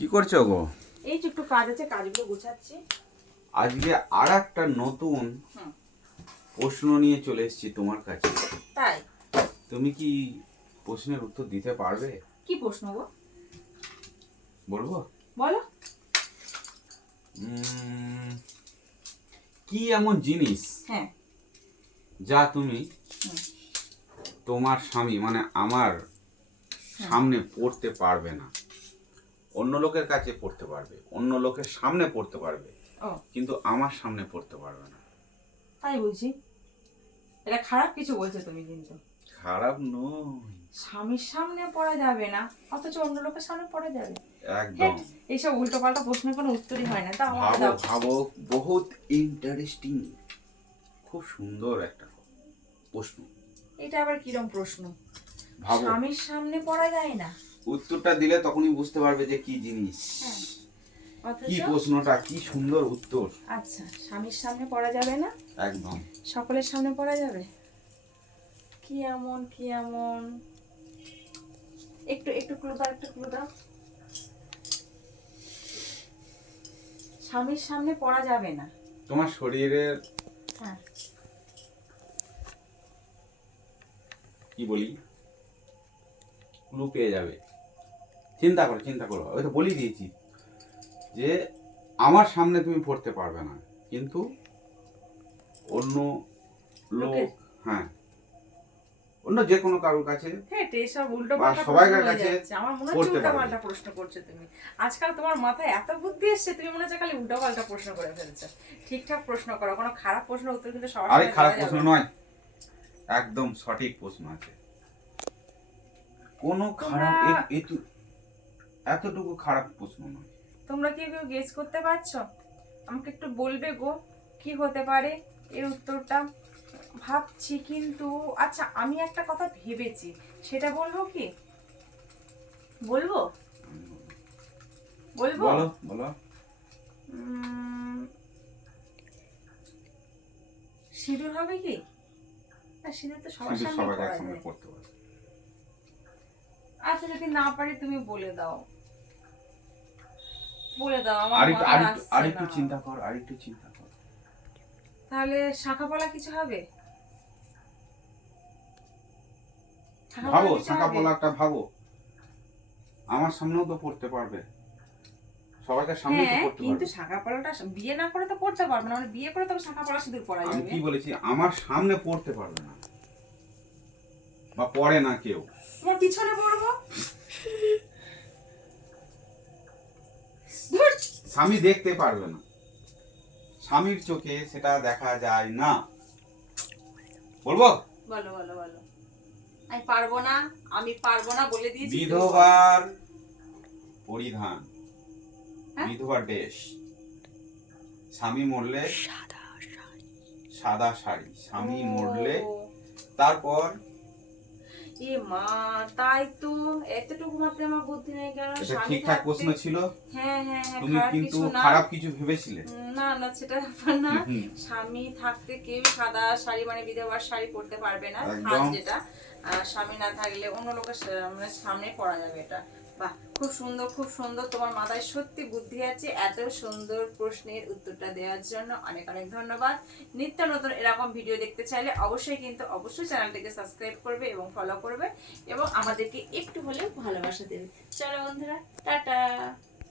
কি করছো গো? এই যে একটু কাজ আছে, কাজগুলো গোছাচ্ছি। আজকে আর একটা নতুন প্রশ্ন নিয়ে চলে এসেছি তোমার কাছে। তাই? তুমি কি প্রশ্নের উত্তর দিতে পারবে? কি প্রশ্ন গো? বলবো? বলো। কি এমন জিনিস হ্যাঁ, যা তুমি তোমার স্বামী মানে আমার সামনে পড়তে পারবে না? অন্য লোকের কাছে পড়তে পারবে, অন্য লোকের সামনে পড়তে পারবে, কিন্তু আমার সামনে পড়তে পারবে না। তাই বুঝি? এটা খারাপ কিছু বলছো তুমি কিন্তু। খারাপ নয়। স্বামীর সামনে পড়া যাবে না, অথচ অন্য লোকের সামনে পড়া যাবে। একদম। এইসব উল্টো পাল্টা প্রশ্নের কোনো উত্তরই হয় না। তা ভাবো ভাবো, বহুত ইন্টারেস্টিং, খুব সুন্দর একটা প্রশ্ন। এটা আবার কিরম প্রশ্ন? ভাবো। স্বামীর সামনে পড়া যায় না? উত্তরটা দিলে তখনই বুঝতে পারবে যে কি জিনিস। কি প্রশ্নটা, কি সুন্দর উত্তর। আচ্ছা, স্বামীর সামনে পড়া যাবে না, একদম সকলের সামনে পড়া যাবে। কি এমন, কি এমন? একটু একটু ক্লু দাও, একটু ক্লু দাও। স্বামীর সামনে পড়া যাবে না, তোমার শরীরের কি বলি, ক্লু পেয়ে যাবে। চিন্তা করো, চিন্তা করো। ওই তো বলি দিয়েছি যে আমার সামনে তুমি পড়তে পারবে না, কিন্তু অন্য লোক, হ্যাঁ, অন্য যে কোনো কারোর কাছে, এসব উল্টো পাল্টা সবার কাছে আমার মনে হচ্ছে উল্টো পাল্টা প্রশ্ন করছো তুমি। আজকাল তোমার মাথায় এত বুদ্ধি এসছে, তুমি মনে হচ্ছে খালি উল্টো পাল্টা প্রশ্ন করে ফেলছো। ঠিকঠাক প্রশ্ন করো, কোনো খারাপ প্রশ্নের উত্তর কিন্তু সবার আরে খারাপ প্রশ্ন নয়, একদম সঠিক প্রশ্ন আছে। কোনো খারাপ, এতটুকু খারাপ প্রশ্ন নয়। তোমরা কি কেউ গেস করতে পারছো? আমাকে একটু বলবে গো, কি হতে পারে এর উত্তরটা? ভাবছি কিন্তু। আচ্ছা, আমি একটা কথা ভেবেছি, সেটা বলবো কি? বলবো? বলবো? বলো বলো। সিঁদুর হবে কি? না, সিঁদুর তো সবার সামনে পড়া যায়। আচ্ছা, যদি না পারি তুমি বলে দাও, বলে দাও। আমার আরেকটু চিন্তা কর, আরেকটু চিন্তা কর। তাহলে শাঁখাপলা কিছু হবে? ভাবো, শাঁখাপলাটা ভাবো। আমার সামনেও তো পড়তে পারবে, সবাইকার সামনে তো পড়তে পারবে। কিন্তু শাঁখাপলাটা বিয়ে না করে তো পড়তে পারবে না। মানে বিয়ে করে তবে শাঁখাপলা সিঁদুর পরা যাবে। আমি কি বলেছি? আমার সামনে পড়তে পারবে না, বা পড়ে না কেউ। তোমার পিছনে পড়বো। স্বামী দেখতে পারবে না, স্বামীর চোখে সেটা দেখা যায় না। বলবো? বলো বলো বলো। আমি পারবো না, আমি পারবো না বলে দিয়েছি। বিধবার পরিধান, বিধবার ড্রেস। স্বামী মরলে সাদা শাড়ি, স্বামী মরলে তারপর। এ মা, তাই তো। এতটুকু মাত্র আমার বুদ্ধি নেই কেন? এটা ঠিকঠাক প্রশ্ন ছিল। হ্যাঁ হ্যাঁ হ্যাঁ, তুমি কিন্তু খারাপ কিছু ভেবেছিলে। না না, সেটা ব্যাপার না। স্বামী থাকতে কেউ সাদা শাড়ি মানে বিধবার শাড়ি পরতে পারবে না। যেটা স্বামী না থাকলে অন্য লোকের মানে সামনে পরা যাবে। এটা বাহ, খুব সুন্দর, খুব সুন্দর। তোমার মাথায় সত্যি বুদ্ধি আছে। এত সুন্দর প্রশ্নের উত্তরটা দেওয়ার জন্য অনেক অনেক ধন্যবাদ। নিত্য নতুন এরকম ভিডিও দেখতে চাইলে অবশ্যই চ্যানেলটিকে সাবস্ক্রাইব করবে এবং ফলো করবে, এবং আমাদেরকে একটু হলেও ভালোবাসা দেবে। চলো বন্ধুরা, টাটা।